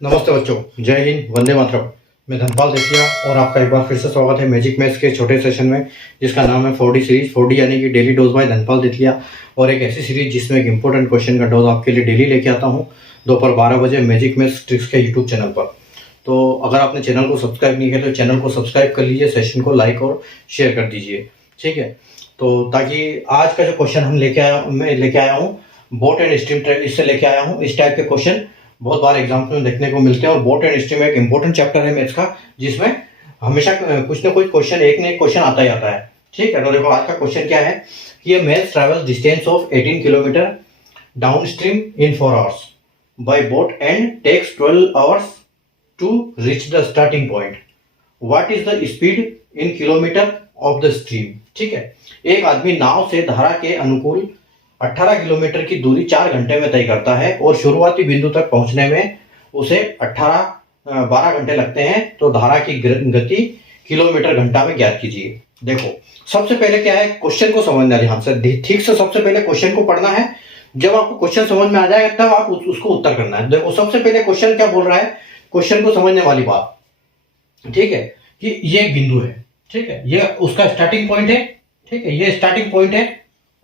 नमस्ते बच्चों, जय हिंद, वंदे मातरम। मैं धनपाल देसिया और आपका एक बार फिर से स्वागत है मैजिक मैथ्स के छोटे सेशन में, जिसका नाम है 4D सीरीज। 4D यानी कि डेली डोज बाय धनपाल देसिया, और एक ऐसी सीरीज जिसमें एक इंपॉर्टेंट क्वेश्चन का डोज आपके लिए डेली लेके आता हूँ दोपहर 12 बजे मैजिक मैथ्स ट्रिक्स के यूट्यूब चैनल पर। तो अगर आपने चैनल को सब्सक्राइब नहीं किया तो चैनल को सब्सक्राइब कर लीजिए, सेशन को लाइक और शेयर कर दीजिए, ठीक है। तो ताकि आज का जो क्वेश्चन मैं लेके आया हूँ बोट एंड स्ट्रीम ट्रेड, इससे लेके आया हूँ। इस टाइप के क्वेश्चन बहुत बार एग्जाम में देखने को मिलते हैं, और बोट एंड स्ट्रीम एक इंपॉर्टेंट चैप्टर है मैथ्स का, जिसमें हमेशा कुछ ना कुछ क्वेश्चन, एक ना एक क्वेश्चन आता ही आता है, ठीक है। तो देखो आज का क्वेश्चन क्या है कि ये maths travels distance of 18 kilometre downstream in 4 hours by boat and takes 12 hours to reach the starting point. What is the speed in kilometre of the stream, ठीक है। एक आदमी नाव से धारा के अनुकूल 18 किलोमीटर की दूरी 4 घंटे में तय करता है, और शुरुआती बिंदु तक पहुंचने में उसे 12 घंटे लगते हैं। तो धारा की गति किलोमीटर घंटा में ज्ञात कीजिए। देखो सबसे पहले क्या है, क्वेश्चन को समझना है ध्यान से, ठीक से। सबसे पहले क्वेश्चन को पढ़ना है, जब आपको क्वेश्चन समझ में आ जाएगा तब आप उसको उत्तर करना है। देखो सबसे पहले क्वेश्चन क्या बोल रहा है, क्वेश्चन को समझने वाली बात, ठीक है, कि ये एक बिंदु है, ठीक है, ये उसका स्टार्टिंग पॉइंट है, ठीक है, ये स्टार्टिंग पॉइंट है,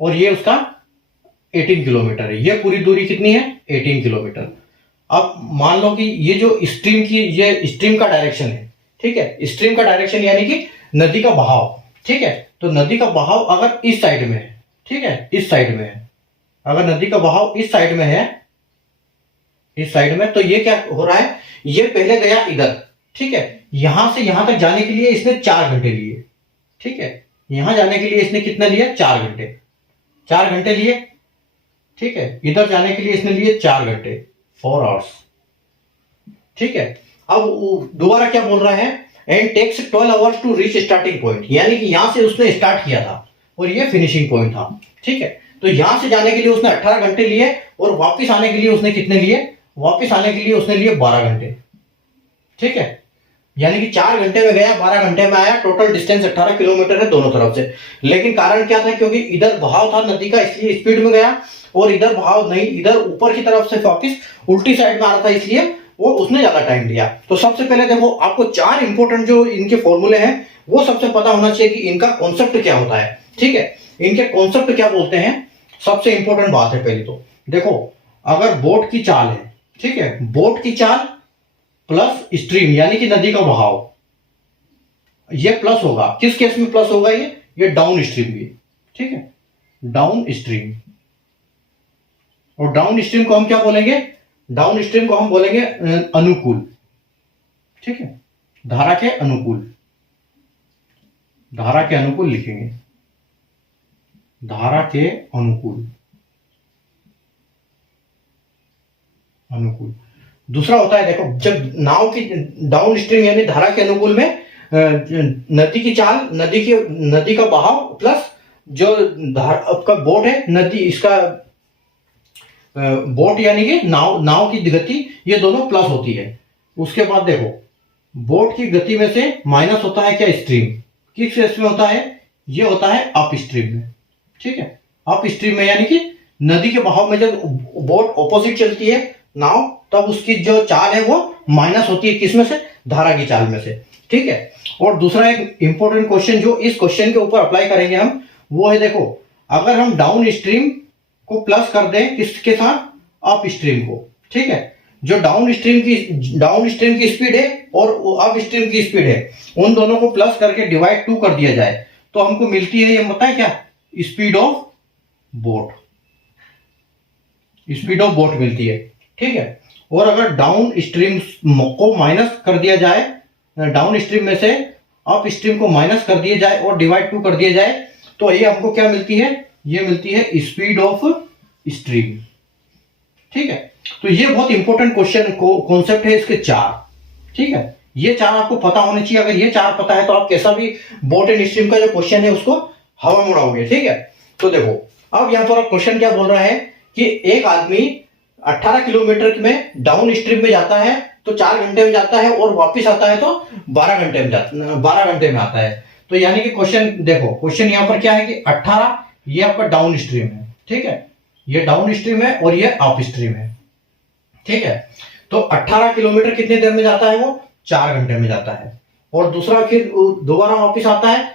और ये उसका 18 किलोमीटर है। ये पूरी दूरी कितनी है, 18 किलोमीटर। अब मान लो कि ये जो स्ट्रीम की, ये स्ट्रीम का डायरेक्शन है, ठीक है, स्ट्रीम का डायरेक्शन यानी कि नदी का बहाव, ठीक है। तो नदी का बहाव अगर इस साइड में है, ठीक है, इस साइड में है, अगर नदी का बहाव इस साइड में है, इस साइड में, तो ये क्या हो रहा है, ये पहले गया इधर, ठीक है। यहां से यहां तक जाने के लिए इसने 4 घंटे लिए, ठीक है। यहां जाने के लिए इसने कितना लिया, 4 घंटे, 4 घंटे लिए, ठीक है। इधर जाने के लिए इसने लिए 4 घंटे, 4 आवर्स, ठीक है। अब दोबारा क्या बोल रहा है, and takes 12 hours to reach starting point, यानी कि यहां से उसने स्टार्ट किया था और ये फिनिशिंग पॉइंट था, ठीक है। तो यहां से जाने के लिए उसने 18 घंटे लिए, और वापस आने के लिए उसने कितने लिए, वापस आने के लिए उसने लिए 12 घंटे, ठीक है। यानी कि 4 घंटे में गया, 12 घंटे में आया, टोटल डिस्टेंस 18 किलोमीटर है दोनों तरफ से। लेकिन कारण क्या था, क्योंकि इधर बहाव था नदी का, इसलिए स्पीड में गया, और इधर बहाव नहीं, इधर ऊपर की तरफ से वापस उल्टी साइड में आ रहा था, इसलिए वो उसने ज्यादा टाइम लिया। तो सबसे पहले देखो आपको 4 इंपॉर्टेंट जो इनके फॉर्मूले हैं वो सबसे पता होना चाहिए कि इनका कॉन्सेप्ट क्या होता है, ठीक है। इनके कॉन्सेप्ट क्या बोलते हैं, सबसे इंपॉर्टेंट बात है पहले तो देखो, अगर बोट की चाल है, ठीक है, बोट की चाल प्लस स्ट्रीम यानी कि नदी का बहाव, ये प्लस होगा। किस केस में प्लस होगा, ये डाउन स्ट्रीम भी, ठीक है, डाउन स्ट्रीम। और डाउन स्ट्रीम को हम क्या बोलेंगे, डाउन स्ट्रीम को हम बोलेंगे अनुकूल, ठीक है, धारा के अनुकूल, धारा के अनुकूल लिखेंगे, धारा के अनुकूल, अनुकूल। दूसरा होता है, देखो जब नाव की डाउन स्ट्रीम यानी धारा के अनुकूल में नदी की चाल, नदी का बहाव प्लस जो आपका बोट है, नदी इसका बोट यानी कि नाव की गति, ये दोनों प्लस होती है। उसके बाद देखो बोट की गति में से माइनस होता है क्या, स्ट्रीम। किस केस में होता है, ये होता है अप स्ट्रीम में, ठीक है, अप स्ट्रीम में, यानी कि नदी के बहाव में जब बोट ऑपोजिट चलती है नाव, तब उसकी जो चाल है वो माइनस होती है, किसमें से, धारा की चाल में से, ठीक है। और दूसरा एक इंपॉर्टेंट क्वेश्चन जो इस क्वेश्चन के ऊपर अप्लाई करेंगे हम, वो है देखो, अगर हम डाउन स्ट्रीम को प्लस कर दें किसके साथ, अप स्ट्रीम को, ठीक है, जो डाउन स्ट्रीम की स्पीड है और अप स्ट्रीम की स्पीड है, उन दोनों को प्लस करके डिवाइड 2 कर दिया जाए, तो हमको मिलती है, ये पता है क्या, speed of boat, speed of boat मिलती है, ठीक है। और अगर डाउन स्ट्रीम को माइनस कर दिया जाए, डाउन स्ट्रीम में से अप स्ट्रीम को माइनस कर दिया जाए और डिवाइड 2 कर दिया जाए, तो ये हमको क्या मिलती है, ये मिलती है स्पीड ऑफ स्ट्रीम, ठीक है। तो ये बहुत इंपॉर्टेंट क्वेश्चन कॉन्सेप्ट है, इसके 4, ठीक है, ये 4 आपको पता होने चाहिए। अगर ये 4 पता है तो आप कैसा भी बोट एंड स्ट्रीम का जो क्वेश्चन है उसको हवा में उड़ाओगे, ठीक है। तो देखो अब यहां पर क्वेश्चन क्या बोल रहा है कि एक आदमी 18 किलोमीटर में डाउन स्ट्रीम में जाता है तो 4 घंटे में जाता है, और वापस आता है तो 12 घंटे में आता है। तो यानी कि क्वेश्चन देखो, क्वेश्चन यहां पर क्या है कि 18 ये आपका डाउन स्ट्रीम है, ठीक है, ये डाउन स्ट्रीम है और ये अप स्ट्रीम है, ठीक है। तो 18 किलोमीटर कितने देर में जाता है वो? 4 घंटे में जाता है। और दूसरा फिर दोबारा वापस आता है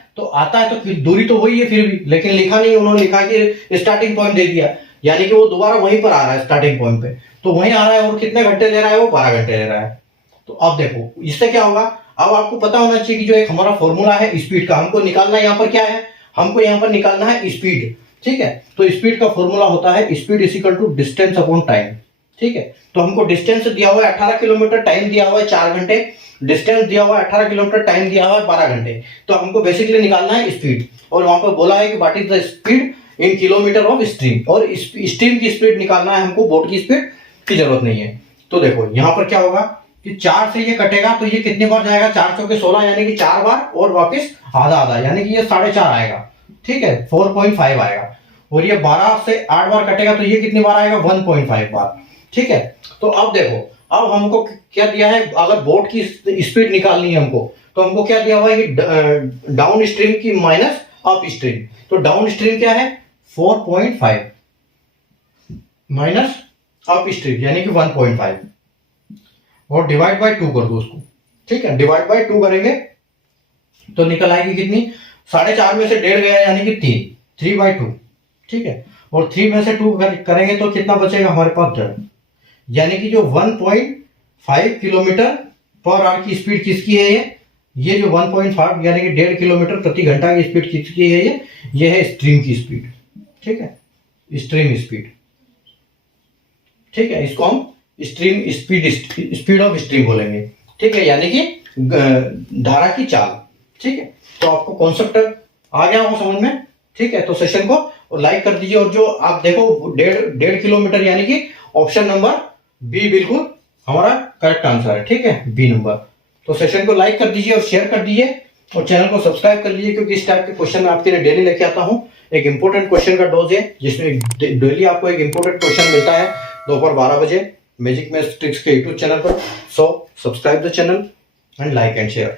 तो फिर दूरी तो वही है फिर भी, लेकिन लिखा नहीं, उन्होंने लिखा कि स्टार्टिंग पॉइंट दे दिया, यानी कि वो दोबारा वहीं पर आ रहा है स्टार्टिंग पॉइंट पे, तो वहीं आ रहा है। और कितने घंटे ले रहा है वो? 12 घंटे ले रहा है। तो अब देखो इससे क्या होगा, अब आपको पता होना चाहिए कि जो एक हमारा फॉर्मूला है स्पीड का, हमको निकालना यहाँ पर क्या है, हमको यहाँ पर निकालना है स्पीड। ठीक है, तो स्पीड का फॉर्मूला होता है speed is equal to distance upon time. ठीक है, तो हमको डिस्टेंस दिया हुआ है 18 किलोमीटर, टाइम दिया हुआ है 4 घंटे, डिस्टेंस दिया हुआ है 18 किलोमीटर, टाइम दिया हुआ है 12 घंटे। तो हमको बेसिकली निकालना है स्पीड, और वहां पर बोला है कि what is the speed in kilometre of stream, और स्ट्रीम की स्पीड निकालना है हमको, बोट की स्पीड की जरूरत नहीं है। तो देखो यहाँ पर क्या होगा कि 4 से ये कटेगा तो ये कितने बार जाएगा, 4 चौके 16, यानी कि 4 बार, और वापस आधा आधा, यानी कि ये 4.5 आएगा। ठीक है, 4.5 आएगा। और ये 12 से 8 बार कटेगा तो ये कितनी बार आएगा, 1.5 बार। ठीक है, तो अब देखो, अब हमको क्या दिया है, अगर बोट की स्पीड निकालनी है हमको, तो हमको क्या दिया हुआ है कि डाउन स्ट्रीम की माइनस अप स्ट्रीम। तो डाउन स्ट्रीम क्या है, 4.5 माइनस अप स्ट्रीम यानी कि 1.5, और डिवाइड बाय 2 कर दो उसको। ठीक है, डिवाइड बाय 2 करेंगे तो निकल आएगी कितनी, 4.5 में से 1.5 गया यानी कि 3/2। ठीक है, और 3 में से 2 करेंगे तो कितना बचेगा हमारे पास 10, यानी कि जो 1.5 किलोमीटर पर आवर की स्पीड किसकी है, ये जो 1.5 यानी कि 1.5 किलोमीटर प्रति घंटा की स्पीड किसकी है, ये है स्ट्रीम की स्पीड। ठीक है, स्ट्रीम स्पीड। ठीक है, इसको हम स्ट्रीम स्पीड ऑफ स्ट्रीम बोलेंगे। ठीक है, यानी कि धारा की चाल। ठीक है, तो आपको कॉन्सेप्ट आ गया होगा समझ में। ठीक है, तो सेशन को लाइक कर दीजिए, और जो आप देखो 1.5 किलोमीटर यानी कि ऑप्शन नंबर बी बिल्कुल हमारा करेक्ट आंसर है। ठीक है, बी नंबर। तो सेशन को लाइक कर दीजिए और शेयर कर दीजिए, और चैनल को सब्सक्राइब कर लीजिए, क्योंकि इस टाइप के क्वेश्चन मैं आपके लिए डेली लेके आता हूँ। एक इंपॉर्टेंट क्वेश्चन का डोज है, जिसमें डेली आपको एक इंपॉर्टेंट क्वेश्चन मिलता है दोपहर 12 बजे मैजिक मैथ्स ट्रिक्स के यूट्यूब चैनल पर। So subscribe the channel and like and share.